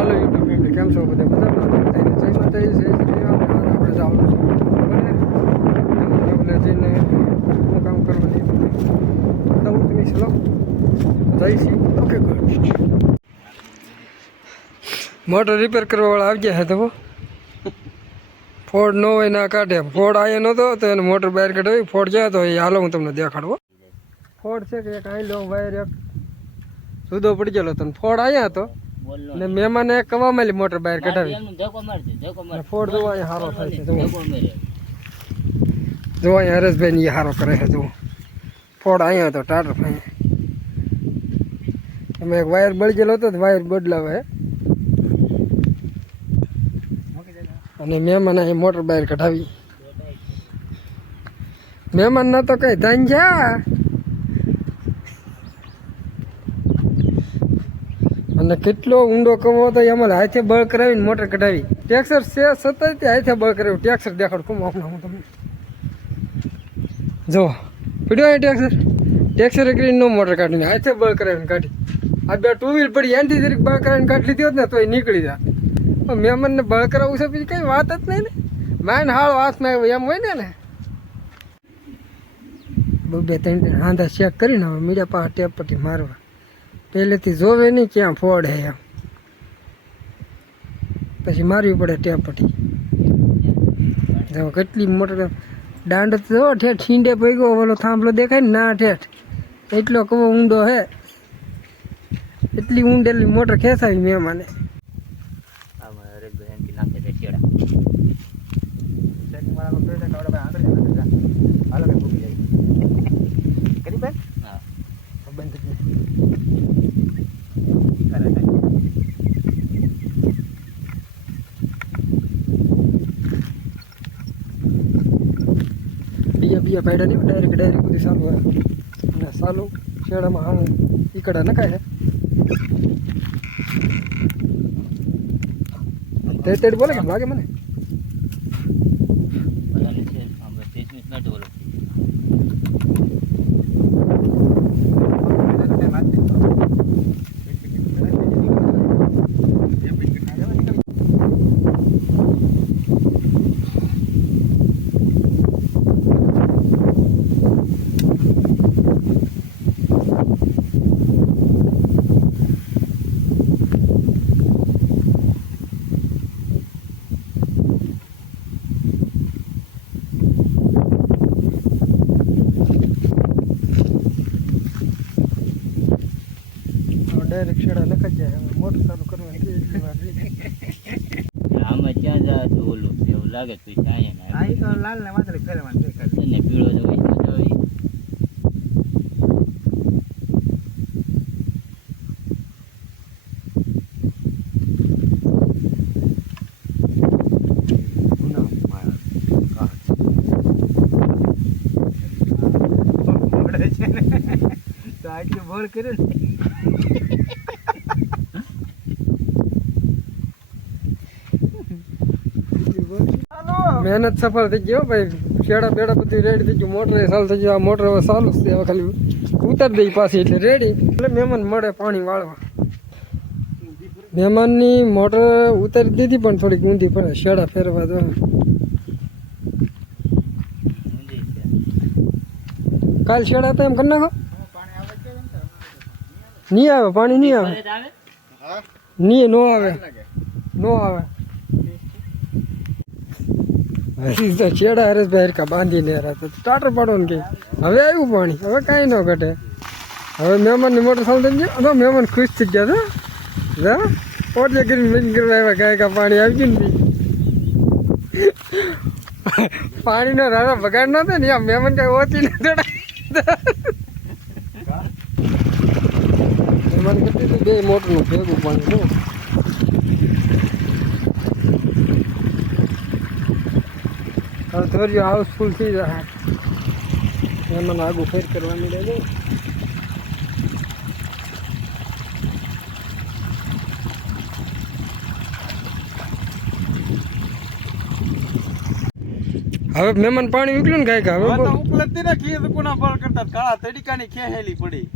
હાલો YouTube family કેમ છો બધા? બધા જય માતાજી, જય શ્રી રામ આપણે જવાનું છે બને જઈને શું કામ કરવાની તો હું તમે ચલો જઈશી ઓકે મોટર રિપેર કરવાવાળા આવી ગયા હે તો ફોડ ન હોય ના કાઢે. ફોડ આયો નહોતો તો એને મોટર બહાર કાઢવી. ફોડ જ્યાં તો એ, હાલો હું તમને દેખાડવો ફોડ છે કે એક આઈ લો વાયર એક જુદો પડી ગયેલો તને ફોડ આવ્યા હતો. ને મહેમાને મળી મોટર બહાર કઢાવી. ફોડ જોવા અહીં હારો થાય છે જો અહીંયા હરેશભાઈ ને હારો કરે છે જુઓ. ફોડ અહીંયા હતો ટાટર ભાઈ. એમાં એક વાયર બળી ગયેલો હતો તો વાયર બદલાવે. અને મહેમાન અહીં મોટર બહાર કઢાવી. મહેમાન ના તો કઈ ધાંજા અને કેટલો ઊંડો કવો હતો એમાં હાથે બળ કરાવીને મોટર કઢાવી. ટેક્સર છે સતત તે હાથે બળ કરાવ્યું. ટેક્સર દેખાડ કુમ હમણાં હું તમને. જો પીડ્યો ટેક્સર? ટેક્સર કરીને નો મોટર કાઢીને હાથે બળ કરાવીને કાઢી. આ બે ટુ વ્હીલ પડી, એનથી જરીક બળ કરાવીને કાઢી લીધી હોત ને તો એ નીકળી પણ મહેમાનને બળ કરાવવું છે બીજી કઈ વાત જ નહીં ને. માઇન હાળો હાથમાં આવ્યો એમ હોય ને બબે ત્રણ ત્રણ હાંધા ચેક કરીને હવે મીડિયા પાસે ટેપ પટી મારવા. પહેલેથી જોવે નહીં ક્યાં ફોડ હે એમ. પછી મારવી પડે ટેપ પટ્ટી જો કેટલી મોટર દાંડ તો ઠેઠ છીંડે પૈગો, ઓલો થાંભલો દેખાય ને, ના ઠેઠ. એટલો કવો ઊંડો હે. એટલી ઊંડેલી મોટર ખેંચાવી મેં મને નાખે છે છેડા હા બંધ થઈ બીયા બીયા પાડ્યા નહીં ડાયરેક્ટ ડાયરેક્ટ બધી સાલું આવે અને સાલું શેડામાં આમ ઈકડા નખાય તેડ તેડ બોલે કેમ લાગે મને બધાને છે આપણે ત્રીસ મિનિટ નથી બોલો ડાયરેક્ટ શેડા નખાઈ જાય હવે મોટર ચાલુ કરવાની કેટલી વાર રહી આમાં ક્યાં જાય તો ઓલું એવું લાગે તો અહીંયા ના લાલ ને વાદળી ફેરવાનું છે ખાલી. ને પીળો તો હોય તો જોઈ મોડે છે ને. તો આટલું બોલ કર્યું ને મહેનત સફળ થઈ ગયો ભાઈ. શેડા બેડા બધું રેડી થઈ ગયું. મોટર ચાલુ થઈ ગયું. આ મોટર હવે ચાલુ છે. હવે ખાલી ઉતારી દઈ પાછી એટલે રેડી એટલે મહેમાન મળે પાણી વાળવા. મહેમાનની મોટર ઉતારી દીધી પણ થોડીક ઊંધી પડે. શેડા ફેરવા દો. કાલ શેડા તો એમ કરી નાખો? નહીં આવે પાણી નહીં આવે? નહીં નો આવે. નો આવે. હજી તો છેડા હરેશભાઈ હરકા બાંધીને રહ્યા તો ટાટર પાડવાનું કે? હવે આવ્યું પાણી. હવે કાંઈ ન ઘટે. હવે મહેમાનની મોટર ચાલુ થઈ ગયો હવે મહેમાન ખુશ થઈ ગયા તો જા. પોટલે કરીને મિટિંગ કરવા આવ્યા. કાંઈ કાંઈ પાણી આવી ગયું ને પાણીનો રાધા બગાડ ન થાય ને આ મહેમાન કાંઈ ઓછી ન થોડા મહેમાન કેટલી હતી? બે મોટરનું ભેગું પાણી છે હવે ધોર્યો હાઉસફુલ થઈ જાય મહેમાન આગું ફેર કરવાની રહે છે હવે મહેમાન પાણી ઉકલ્યું ને કાંઈક હવે હવે તો બોલ. ઉપલબ્ધિ ના ખીર કોના બળ કરતા કાળા તડીકાની ખેહેલી પડી